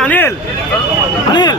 Anil Anil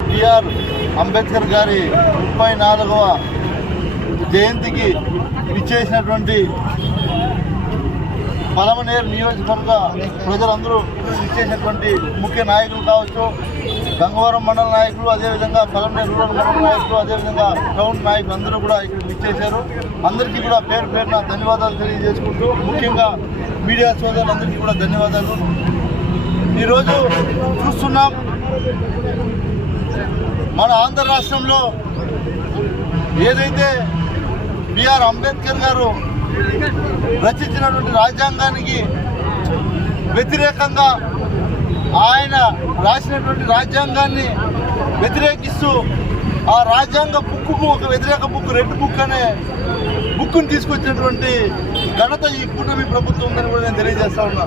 BR Ambedkar గారి 34వ జయంతికి విచ్చేసినటువంటి పలమనేరు నియోజకవర్గ ప్రజలందరూ విచ్చేసినటువంటి ముఖ్య నాయకులు కావచ్చు, గంగవరం మండల నాయకులు, అదేవిధంగా పలమనేరు రూరల్ మండల నాయకులు, అదేవిధంగా టౌన్ నాయకులు అందరూ కూడా ఇక్కడ విచ్చేశారు. అందరికీ కూడా పేరు పేరున ధన్యవాదాలు తెలియజేసుకుంటూ, ముఖ్యంగా మీడియా సోదరులందరికీ కూడా ధన్యవాదాలు. ఈరోజు చూస్తున్నాం, మన ఆంధ్ర రాష్ట్రంలో ఏదైతే బిఆర్ అంబేద్కర్ గారు రచించినటువంటి రాజ్యాంగానికి వ్యతిరేకంగా ఆయన రాసినటువంటి రాజ్యాంగాన్ని వ్యతిరేకిస్తూ ఆ రాజ్యాంగ బుక్కు ఒక వ్యతిరేక బుక్, రెడ్ బుక్ అనే బుక్ను తీసుకొచ్చినటువంటి ఘనత ఈ కూటమి ప్రభుత్వం ఉందని కూడా నేను తెలియజేస్తా ఉన్నా.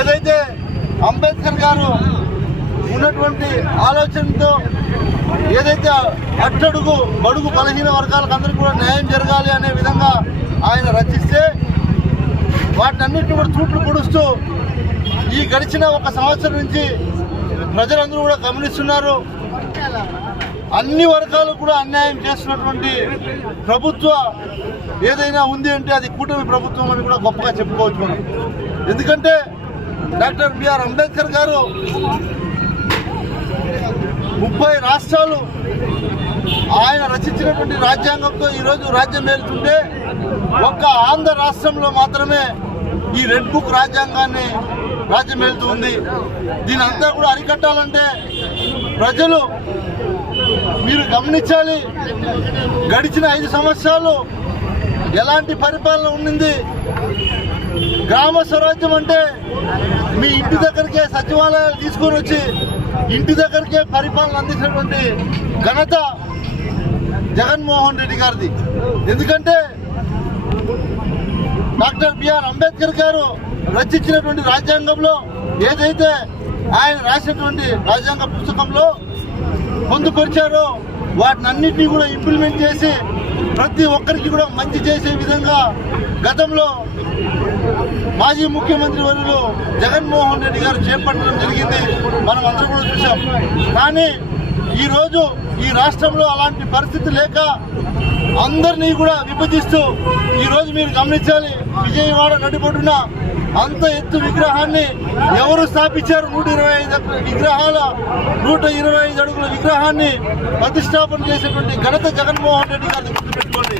ఏదైతే అంబేద్కర్ గారు ఉన్నటువంటి ఆలోచనతో ఏదైతే అట్టడుగు బడుగు బలహీన వర్గాలకు అందరికీ కూడా న్యాయం జరగాలి అనే విధంగా ఆయన రచిస్తే వాటినన్నింటినీ కూడా చూట్లు పొడుస్తూ ఈ గడిచిన 1 సంవత్సరం నుంచి ప్రజలందరూ కూడా గమనిస్తున్నారు. అన్ని వర్గాలకు కూడా అన్యాయం చేస్తున్నటువంటి ప్రభుత్వ ఏదైనా ఉంది అంటే అది కూటమి ప్రభుత్వం అని కూడా గొప్పగా చెప్పుకోవచ్చు మనం. ఎందుకంటే డాక్టర్ బిఆర్ అంబేద్కర్ గారు 30 రాష్ట్రాలు ఆయన రచించినటువంటి రాజ్యాంగంతో ఈరోజు రాజ్యం ఏలుతుంటే ఒక్క ఆంధ్ర రాష్ట్రంలో మాత్రమే ఈ రెడ్ బుక్ రాజ్యాంగాన్ని రాజ్యం ఏలుతుంది. దీని అంతా కూడా అరికట్టాలంటే ప్రజలు మీరు గమనించాలి. గడిచిన 5 సంవత్సరాలు ఎలాంటి పరిపాలన ఉండింది. గ్రామ స్వరాజ్యం అంటే మీ ఇంటి దగ్గరికే సచివాలయాలు తీసుకొని వచ్చి ఇంటి దగ్గరికే పరిపాలన అందించినటువంటి ఘనత జగన్మోహన్ రెడ్డి గారిది. ఎందుకంటే డాక్టర్ బిఆర్ అంబేద్కర్ గారు రచించినటువంటి రాజ్యాంగంలో ఏదైతే ఆయన రాసినటువంటి రాజ్యాంగ పుస్తకంలో పొందుపరిచారో వాటినన్నింటినీ కూడా ఇంప్లిమెంట్ చేసి ప్రతి ఒక్కరికి కూడా మంచి చేసే విధంగా గతంలో మాజీ ముఖ్యమంత్రి వర్యులు జగన్మోహన్ రెడ్డి గారు చేపట్టడం జరిగింది. మనం అందరూ కూడా చూసాం. కానీ ఈరోజు ఈ రాష్ట్రంలో అలాంటి పరిస్థితి లేక అందరినీ కూడా విభజిస్తూ ఈరోజు మీరు గమనించాలి, విజయవాడ నడిబొడ్డున అంత ఎత్తు విగ్రహాన్ని ఎవరు స్థాపించారు? 125 అడుగుల విగ్రహాన్ని ప్రతిష్టాపన చేసేటువంటి ఘనత జగన్మోహన్ రెడ్డి గారిని గుర్తుపెట్టుకోండి.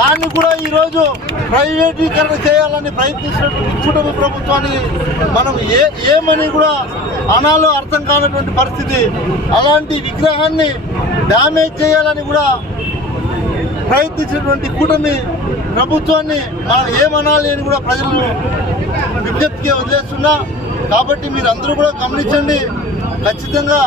దాన్ని కూడా ఈరోజు ప్రైవేటీకరణ చేయాలని ప్రయత్నిస్తున్నటువంటి కూటమి ప్రభుత్వాన్ని మనం ఏమని కూడా అనాలో అర్థం కానటువంటి పరిస్థితి. అలాంటి విగ్రహాన్ని డ్యామేజ్ చేయాలని కూడా ప్రయత్నించినటువంటి కూటమి ప్రభుత్వాన్ని మనం ఏమనాలి అని కూడా ప్రజలను విజ్ఞప్తిగా వదిలేస్తున్నా. కాబట్టి మీరు అందరూ కూడా గమనించండి. ఖచ్చితంగా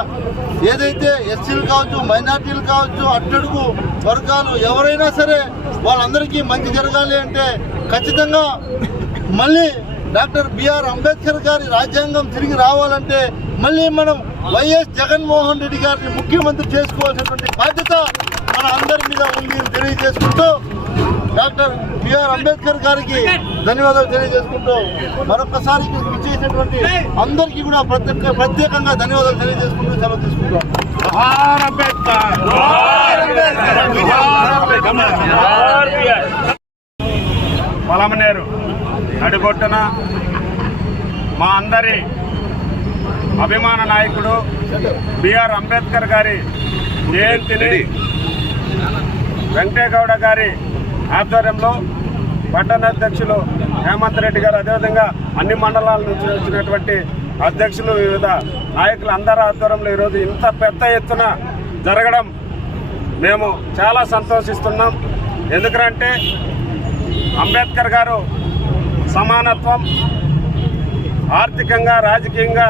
ఏదైతే ఎస్సీలు కావచ్చు, మైనార్టీలు కావచ్చు, అట్టడుగు వర్గాలు ఎవరైనా సరే వాళ్ళందరికీ మంచి జరగాలి అంటే ఖచ్చితంగా మళ్ళీ డాక్టర్ బిఆర్ అంబేద్కర్ గారి రాజ్యాంగం తిరిగి రావాలంటే మళ్ళీ మనం వైఎస్ జగన్మోహన్ రెడ్డి గారిని ముఖ్యమంత్రి చేసుకోవాల్సినటువంటి బాధ్యత మన అందరి మీద ఉంది అని తెలియజేసుకుంటూ డాక్టర్ బిఆర్ అంబేద్కర్ గారికి ధన్యవాదాలు తెలియజేసుకుంటూ మరొకసారి ఇచ్చేసినటువంటి అందరికీ కూడా ప్రత్యేకంగా ధన్యవాదాలు తెలియజేసుకుంటూ సెలవు తీసుకుంటాం. పలమనేరు నడిగొట్టున మా అందరి అభిమాన నాయకుడు బిఆర్ అంబేద్కర్ గారి జయంతిని వెంకటేగౌడ గారి ఆధ్వర్యంలో పట్టణ అధ్యక్షులు హేమంత్ రెడ్డి గారు, అదేవిధంగా అన్ని మండలాల నుంచి వచ్చినటువంటి అధ్యక్షులు, వివిధ నాయకులు అందరి ఆధ్వర్యంలో ఈరోజు ఇంత పెద్ద ఎత్తున జరగడం మేము చాలా సంతోషిస్తున్నాం. ఎందుకంటే అంబేద్కర్ గారు సమానత్వం, ఆర్థికంగా రాజకీయంగా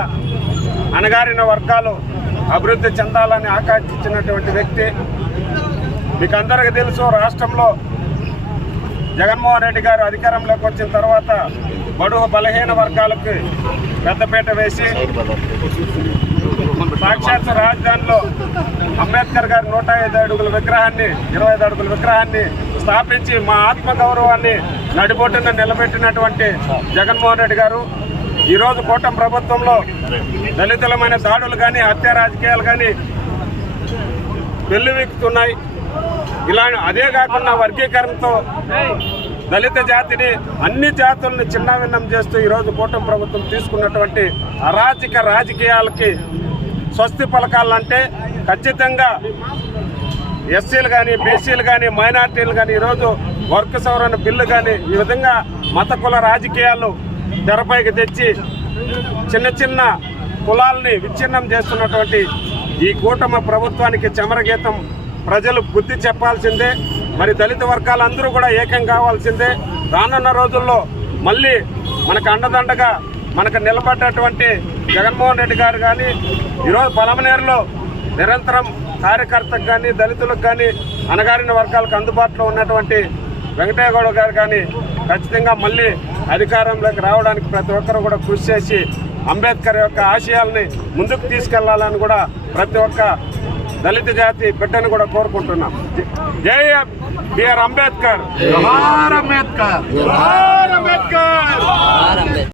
అణగారిన వర్గాలు అభివృద్ధి చెందాలని ఆకాంక్షించినటువంటి వ్యక్తి. మీకు అందరికీ తెలుసు, రాష్ట్రంలో జగన్మోహన్ రెడ్డి గారు అధికారంలోకి వచ్చిన తర్వాత బడుగు బలహీన వర్గాలకు పెద్దపీట వేసి సాక్షాత్ రాజధానిలో అంబేద్కర్ గారి 105 అడుగుల విగ్రహాన్ని, 25 అడుగుల విగ్రహాన్ని స్థాపించి మా ఆత్మగౌరవాన్ని నడిబొట్టున నిలబెట్టినటువంటి జగన్మోహన్ రెడ్డి గారు ఈరోజు కూటమి ప్రభుత్వంలో దళితులమైన దాడులు కానీ, హత్య రాజకీయాలు కానీ వెల్లువెక్కుతున్నాయి. ఇలా అదే కాకుండా వర్గీకరణతో దళిత జాతిని, అన్ని జాతులను చిన్నాభిన్నం చేస్తూ ఈరోజు కూటమి ప్రభుత్వం తీసుకున్నటువంటి అరాచక రాజకీయాలకి స్వస్తి పలకాలంటే ఖచ్చితంగా ఎస్సీలు కానీ, బీసీలు కానీ, మైనార్టీలు కానీ ఈరోజు వర్గ సవరణ బిల్లు కానీ ఈ విధంగా మత కుల రాజకీయాలు తెరపైకి తెచ్చి చిన్న చిన్న కులాలని విచ్ఛిన్నం చేస్తున్నటువంటి ఈ కూటమి ప్రభుత్వానికి చమరగీతం ప్రజలు బుద్ధి చెప్పాల్సిందే. మరి దళిత వర్గాలందరూ కూడా ఏకం కావాల్సిందే. రానున్న రోజుల్లో మళ్ళీ మనకు అండదండగా మనకు నిలబడ్డటువంటి జగన్మోహన్ రెడ్డి గారు కానీ, ఈరోజు పలమనేరులో నిరంతరం కార్యకర్తకు కానీ, దళితులకు కానీ, అణగారిన వర్గాలకు అందుబాటులో ఉన్నటువంటి వెంకటేగౌడ గారు కానీ ఖచ్చితంగా మళ్ళీ అధికారంలోకి రావడానికి ప్రతి ఒక్కరూ కూడా కృషి చేసి అంబేద్కర్ యొక్క ఆశయాల్ని ముందుకు తీసుకెళ్లాలని కూడా ప్రతి ఒక్క దళిత జాతి బిడ్డను కూడా కోరుకుంటున్నాం. జై బిఆర్ అంబేద్కర్.